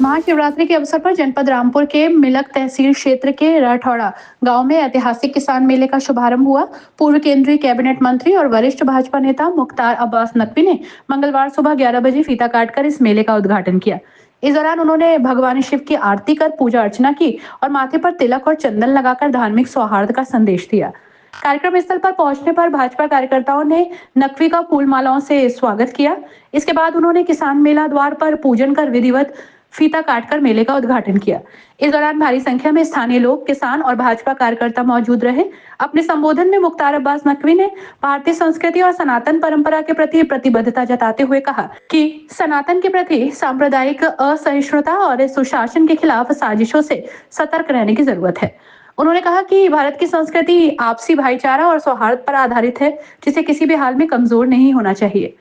महाशिवरात्रि के अवसर पर जनपद रामपुर के मिलक तहसील क्षेत्र के राठौड़ा गांव में ऐतिहासिक किसान मेले का शुभारंभ हुआ। पूर्व केंद्रीय कैबिनेट मंत्री और वरिष्ठ भाजपा नेता मुख्तार अब्बास नकवी ने मंगलवार सुबह 11 बजे फीता काटकर इस मेले का उद्घाटन किया। इस दौरान उन्होंने भगवान शिव की आरती कर पूजा अर्चना की और माथे पर तिलक और चंदन लगाकर धार्मिक सौहार्द का संदेश दिया। कार्यक्रम स्थल पर पहुंचने पर भाजपा कार्यकर्ताओं ने नकवी का फूल मालाओं से स्वागत किया। इसके बाद उन्होंने किसान मेला द्वार पर पूजन कर विधिवत फीता काटकर मेले का उद्घाटन किया। इस दौरान भारी संख्या में स्थानीय लोग, किसान और भाजपा कार्यकर्ता मौजूद रहे। अपने संबोधन में मुख्तार अब्बास नकवी ने भारतीय संस्कृति और सनातन परंपरा के प्रति प्रतिबद्धता जताते हुए कहा कि सनातन के प्रति सांप्रदायिक असहिष्णुता और सुशासन के खिलाफ साजिशों से सतर्क रहने की जरूरत है। उन्होंने कहा कि भारत की संस्कृति आपसी भाईचारा और सौहार्द पर आधारित है, जिसे किसी भी हाल में कमजोर नहीं होना चाहिए।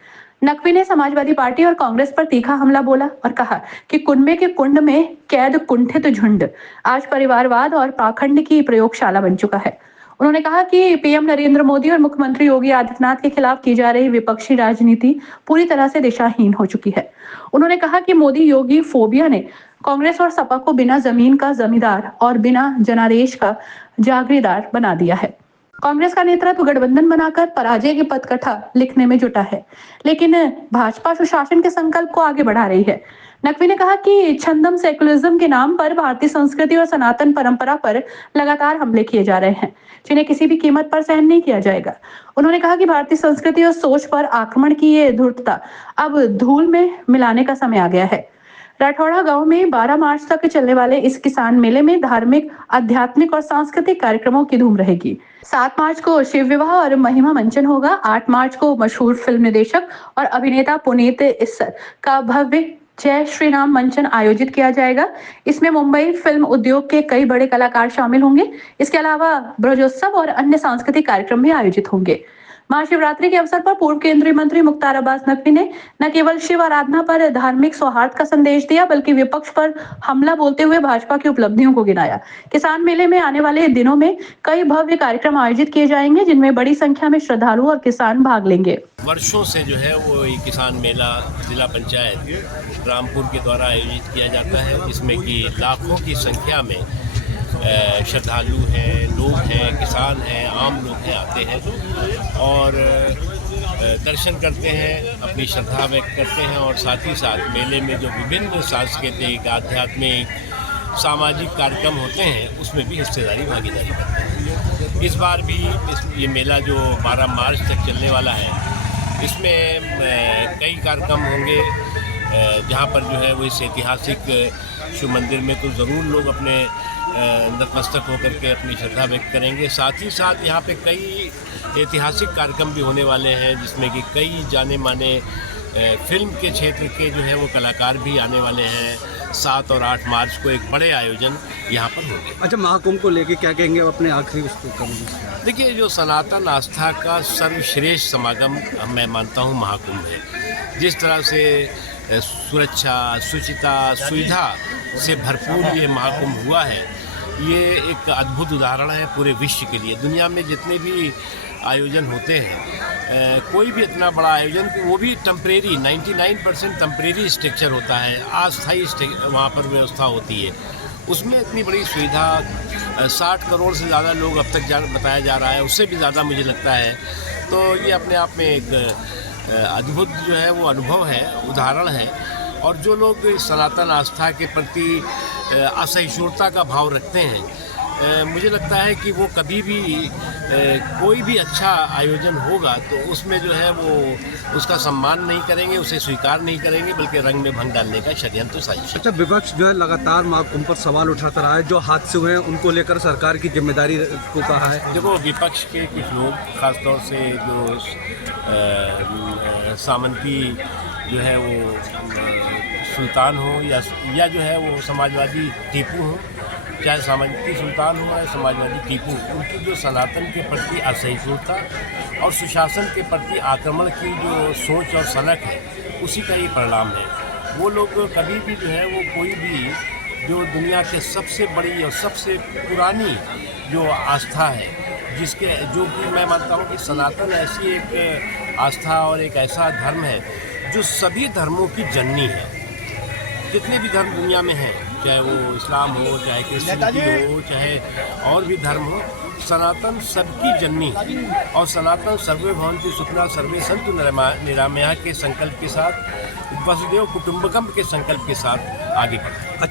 नकवी ने समाजवादी पार्टी और कांग्रेस पर तीखा हमला बोला और कहा कि कुनबे के कुंड में कैद कुंठित झुंड आज परिवारवाद और पाखंड की प्रयोगशाला बन चुका है। उन्होंने कहा कि पीएम नरेंद्र मोदी और मुख्यमंत्री योगी आदित्यनाथ के खिलाफ की जा रही विपक्षी राजनीति पूरी तरह से दिशाहीन हो चुकी है। उन्होंने कहा कि मोदी योगी फोबिया ने कांग्रेस और सपा को बिना जमीन का जमींदार और बिना जनादेश का जागीरदार बना दिया है। कांग्रेस का नेतृत्व गठबंधन बनाकर पराजय की पटकथा लिखने में जुटा है, लेकिन भाजपा सुशासन के संकल्प को आगे बढ़ा रही है। नकवी ने कहा कि छंदम सेकुलरिज्म के नाम पर भारतीय संस्कृति और सनातन परंपरा पर लगातार हमले किए जा रहे हैं, जिन्हें किसी भी कीमत पर सहन नहीं किया जाएगा। उन्होंने कहा कि भारतीय संस्कृति और सोच पर आक्रमण की ये धूर्तता अब धूल में मिलाने का समय आ गया है। राठौड़ा गांव में 12 मार्च तक चलने वाले इस किसान मेले में धार्मिक, आध्यात्मिक और सांस्कृतिक कार्यक्रमों की धूम रहेगी। 7 मार्च को शिव विवाह और महिमा मंचन होगा। 8 मार्च को मशहूर फिल्म निदेशक और अभिनेता पुनीत इस्सर का भव्य जय श्री राम मंचन आयोजित किया जाएगा। इसमें मुंबई फिल्म उद्योग के कई बड़े कलाकार शामिल होंगे। इसके अलावा ब्रजोत्सव और अन्य सांस्कृतिक कार्यक्रम भी आयोजित होंगे। महाशिवरात्रि के अवसर पर पूर्व केंद्रीय मंत्री मुख्तार अब्बास नकवी ने न केवल शिव आराधना पर धार्मिक सौहार्द का संदेश दिया, बल्कि विपक्ष पर हमला बोलते हुए भाजपा की उपलब्धियों को गिनाया। किसान मेले में आने वाले दिनों में कई भव्य कार्यक्रम आयोजित किए जाएंगे, जिनमें बड़ी संख्या में श्रद्धालु और किसान भाग लेंगे। वर्षों से जो है वो ये किसान मेला जिला पंचायत रामपुर के द्वारा आयोजित किया जाता है, जिसमें कि लाखों की संख्या में श्रद्धालु हैं, लोग हैं, किसान हैं, आम लोग हैं, आते हैं और दर्शन करते हैं, अपनी श्रद्धा व्यक्त करते हैं और साथ ही साथ मेले में जो विभिन्न सांस्कृतिक, आध्यात्मिक, सामाजिक कार्यक्रम होते हैं उसमें भी हिस्सेदारी, भागीदारी करते हैं। इस बार भी ये मेला जो 12 मार्च तक चलने वाला है, इसमें कई कार्यक्रम होंगे, जहाँ पर जो है वो इस ऐतिहासिक शिव मंदिर में तो ज़रूर लोग अपने नतमस्तक होकर के अपनी श्रद्धा व्यक्त करेंगे। साथ ही साथ यहाँ पे कई ऐतिहासिक कार्यक्रम भी होने वाले हैं, जिसमें कि कई जाने माने फिल्म के क्षेत्र के जो है वो कलाकार भी आने वाले हैं। 7 और 8 मार्च को एक बड़े आयोजन यहाँ पर होंगे। अच्छा, महाकुंभ को लेके क्या कहेंगे अपने आखिरी उसको करेंगे? देखिए, जो सनातन आस्था का सर्वश्रेष्ठ समागम मैं मानता हूँ महाकुंभ है। जिस तरह से सुरक्षा, शुचिता, सुविधा से भरपूर ये महाकुंभ हुआ है, ये एक अद्भुत उदाहरण है पूरे विश्व के लिए। दुनिया में जितने भी आयोजन होते हैं, कोई भी इतना बड़ा आयोजन, वो भी टेम्परेरी, 99% टेम्परेरी स्ट्रक्चर होता है, अस्थायी वहाँ पर व्यवस्था होती है। उसमें इतनी बड़ी सुविधा, 60 करोड़ से ज़्यादा लोग अब तक बताया जा रहा है, उससे भी ज़्यादा मुझे लगता है। तो ये अपने आप में एक अद्भुत जो है वो अनुभव है, उदाहरण है। और जो लोग सनातन आस्था के प्रति असहिष्णुता का भाव रखते हैं, मुझे लगता है कि वो कभी भी कोई भी अच्छा आयोजन होगा तो उसमें जो है वो उसका सम्मान नहीं करेंगे, उसे स्वीकार नहीं करेंगे, बल्कि रंग में भंग डालने का षड्यंत्र साजिश। अच्छा, विपक्ष जो है लगातार महाकुंभ पर सवाल उठाता रहा है, जो हादसे हुए हैं उनको लेकर सरकार की जिम्मेदारी को कहा है। देखो, विपक्ष के कुछ लोग, खासतौर से जो सामंती जो है वो सुल्तान हो या जो है वो समाजवादी टीपू हो, चाहे सामंती सुल्तान हो या समाजवादी टीपू, उनकी जो सनातन के प्रति असहिष्णुता और सुशासन के प्रति आक्रमण की जो सोच और सनक है, उसी का ही परिणाम है। वो लोग कभी भी जो है वो कोई भी जो दुनिया के सबसे बड़ी और सबसे पुरानी जो आस्था है, जो कि मैं मानता हूँ कि सनातन ऐसी एक आस्था और एक ऐसा धर्म है जो सभी धर्मों की जननी है। जितने भी धर्म दुनिया में हैं, चाहे वो इस्लाम हो, चाहे क्रिश्चियनिटी हो, चाहे और भी धर्म हो, सनातन सबकी जननी और सनातन सर्वे भवन्तु सुखिनः सर्वे सन्तु निरामयाः के संकल्प के साथ, वसुदेव कुटुम्बकम के संकल्प के साथ आगे बढ़ा।